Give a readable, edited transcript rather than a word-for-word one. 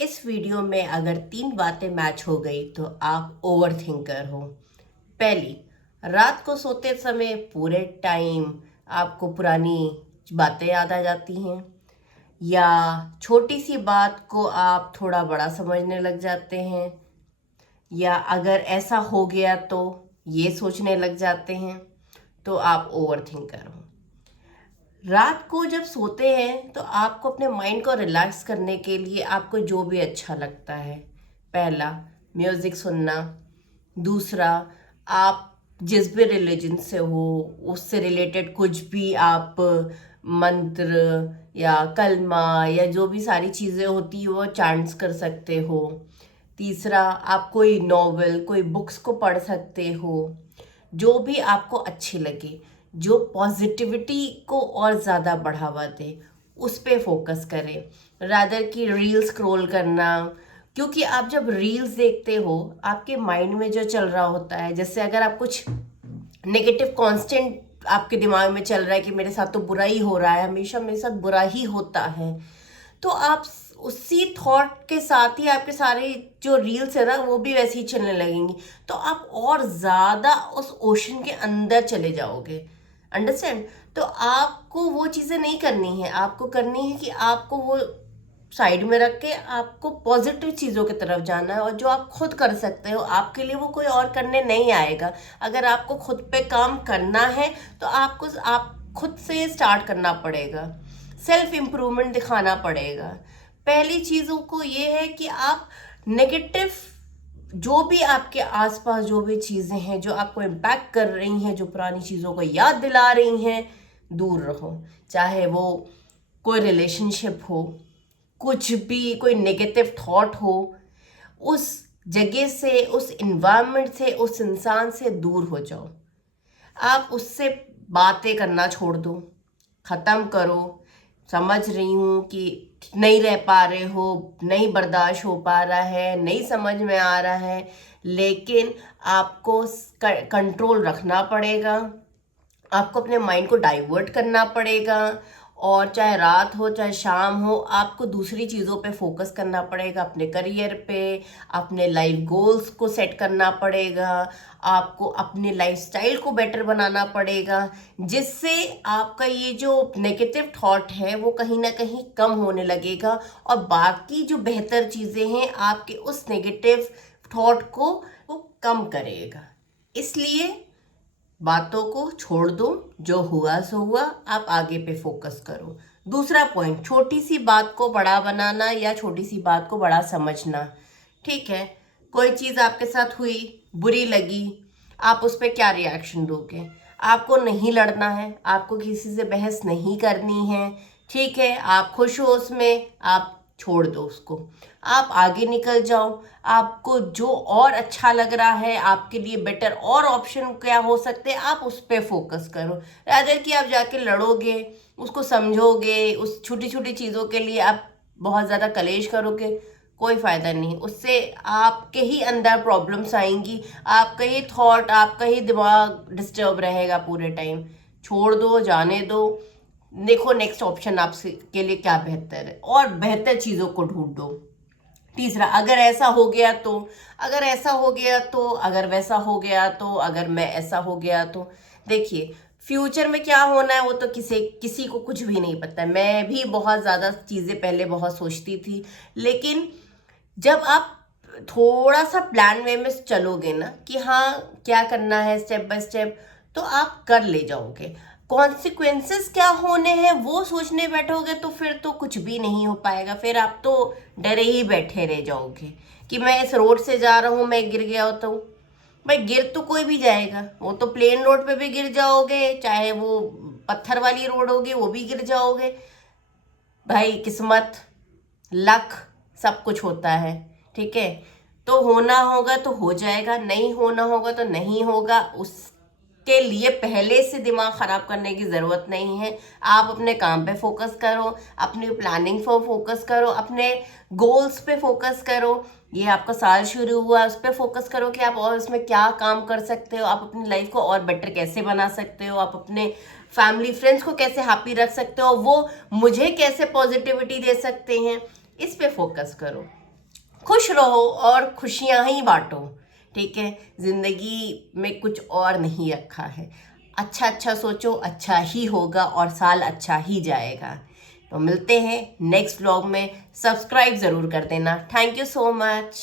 इस वीडियो में अगर 3 बातें मैच हो गई तो आप ओवर थिंकर हो। पहली, रात को सोते समय पूरे टाइम आपको पुरानी बातें याद आ जाती हैं, या छोटी सी बात को आप थोड़ा बड़ा समझने लग जाते हैं, या अगर ऐसा हो गया तो ये सोचने लग जाते हैं, तो आप ओवर थिंकर हो। रात को जब सोते हैं तो आपको अपने माइंड को रिलैक्स करने के लिए आपको जो भी अच्छा लगता है, पहला म्यूज़िक सुनना, दूसरा आप जिस भी रिलीजन से हो उससे रिलेटेड कुछ भी आप मंत्र या कलमा या जो भी सारी चीज़ें होती है वो चांट्स कर सकते हो। तीसरा, आप कोई नॉवेल कोई बुक्स को पढ़ सकते हो, जो भी आपको अच्छी लगे, जो पॉजिटिविटी को और ज़्यादा बढ़ावा दे, उस पे फोकस करें रादर कि रील स्क्रॉल करना। क्योंकि आप जब रील्स देखते हो आपके माइंड में जो चल रहा होता है, जैसे अगर आप कुछ नेगेटिव कांस्टेंट आपके दिमाग में चल रहा है कि मेरे साथ तो बुरा ही हो रहा है, हमेशा मेरे साथ बुरा ही होता है, तो आप उसी थॉट के साथ ही आपके सारे जो रील्स है ना वो भी वैसे ही चलने लगेंगी, तो आप और ज़्यादा उस ओशन के अंदर चले जाओगे। अंडरस्टैंड? तो आपको वो चीज़ें नहीं करनी है, आपको करनी है कि आपको वो साइड में रख के आपको पॉजिटिव चीज़ों की तरफ जाना है, और जो आप खुद कर सकते हो आपके लिए वो कोई और करने नहीं आएगा। अगर आपको खुद पे काम करना है तो आप खुद से स्टार्ट करना पड़ेगा, सेल्फ इम्प्रूवमेंट दिखाना पड़ेगा। पहली चीज़ों को ये है कि आप नेगेटिव जो भी आपके आसपास जो भी चीज़ें हैं जो आपको इम्पैक्ट कर रही हैं, जो पुरानी चीज़ों को याद दिला रही हैं, दूर रहो। चाहे वो कोई रिलेशनशिप हो, कुछ भी कोई नेगेटिव थॉट हो, उस जगह से, उस इन्वायरमेंट से, उस इंसान से दूर हो जाओ। आप उससे बातें करना छोड़ दो, ख़त्म करो। समझ रही हूँ कि नहीं रह पा रहे हो, नहीं बर्दाश्त हो पा रहा है, नहीं समझ में आ रहा है, लेकिन आपको कंट्रोल रखना पड़ेगा, आपको अपने माइंड को डाइवर्ट करना पड़ेगा, और चाहे रात हो चाहे शाम हो आपको दूसरी चीज़ों पे फोकस करना पड़ेगा, अपने करियर पे, अपने लाइफ गोल्स को सेट करना पड़ेगा, आपको अपने लाइफस्टाइल को बेटर बनाना पड़ेगा, जिससे आपका ये जो नेगेटिव थॉट है वो कहीं ना कहीं कम होने लगेगा, और बाकी जो बेहतर चीज़ें हैं आपके उस नेगेटिव थॉट को वो कम करेगा। इसलिए बातों को छोड़ दो, जो हुआ सो हुआ, आप आगे पे फोकस करो। दूसरा पॉइंट, छोटी सी बात को बड़ा बनाना या छोटी सी बात को बड़ा समझना। ठीक है, कोई चीज़ आपके साथ हुई, बुरी लगी, आप उस पर क्या रिएक्शन दोगे? आपको नहीं लड़ना है, आपको किसी से बहस नहीं करनी है। ठीक है, आप खुश हो उसमें, आप छोड़ दो उसको, आप आगे निकल जाओ। आपको जो और अच्छा लग रहा है, आपके लिए बेटर और ऑप्शन क्या हो सकते हैं, आप उस पर फोकस करो, रादर कि आप जाके लड़ोगे, उसको समझोगे, उस छोटी छोटी चीज़ों के लिए आप बहुत ज़्यादा कलेश करोगे, कोई फ़ायदा नहीं। उससे आपके ही अंदर प्रॉब्लम्स आएंगी, आपका ही थॉट, आपका ही दिमाग डिस्टर्ब रहेगा पूरे टाइम। छोड़ दो, जाने दो, देखो नेक्स्ट ऑप्शन आपसे के लिए क्या बेहतर है, और बेहतर चीज़ों को ढूंढो। तीसरा, अगर ऐसा हो गया तो, अगर ऐसा हो गया तो, अगर वैसा हो गया तो, अगर मैं ऐसा हो गया तो, देखिए फ्यूचर में क्या होना है वो तो किसी किसी को कुछ भी नहीं पता है। मैं भी बहुत ज़्यादा चीज़ें पहले बहुत सोचती थी, लेकिन जब आप थोड़ा सा प्लान वे में चलोगे ना कि हाँ क्या करना है स्टेप बाय स्टेप, तो आप कर ले जाओगे। कॉन्सिक्वेंसेस क्या होने हैं वो सोचने बैठोगे तो फिर तो कुछ भी नहीं हो पाएगा, फिर आप तो डरे ही बैठे रह जाओगे कि मैं इस रोड से जा रहा हूँ, मैं गिर गया होता हूँ। भाई गिर तो कोई भी जाएगा, वो तो प्लेन रोड पे भी गिर जाओगे, चाहे वो पत्थर वाली रोड होगी वो भी गिर जाओगे। भाई किस्मत, लक, सब कुछ होता है। ठीक है, तो होना होगा तो हो जाएगा, नहीं होना होगा तो नहीं होगा, उसके लिए पहले से दिमाग खराब करने की ज़रूरत नहीं है। आप अपने काम पे फोकस करो, अपनी प्लानिंग पर फोकस करो, अपने गोल्स पे फोकस करो। ये आपका साल शुरू हुआ, उस पर फोकस करो कि आप और उसमें क्या काम कर सकते हो, आप अपनी लाइफ को और बेटर कैसे बना सकते हो, आप अपने फैमिली फ्रेंड्स को कैसे हैप्पी रख सकते हो, वो मुझे कैसे पॉजिटिविटी दे सकते हैं, इस पे फोकस करो। खुश रहो और खुशियां ही बांटो। ठीक है, जिंदगी में कुछ और नहीं रखा है। अच्छा अच्छा सोचो, अच्छा ही होगा और साल अच्छा ही जाएगा। तो मिलते हैं नेक्स्ट व्लॉग में। सब्सक्राइब ज़रूर कर देना। Thank you so much.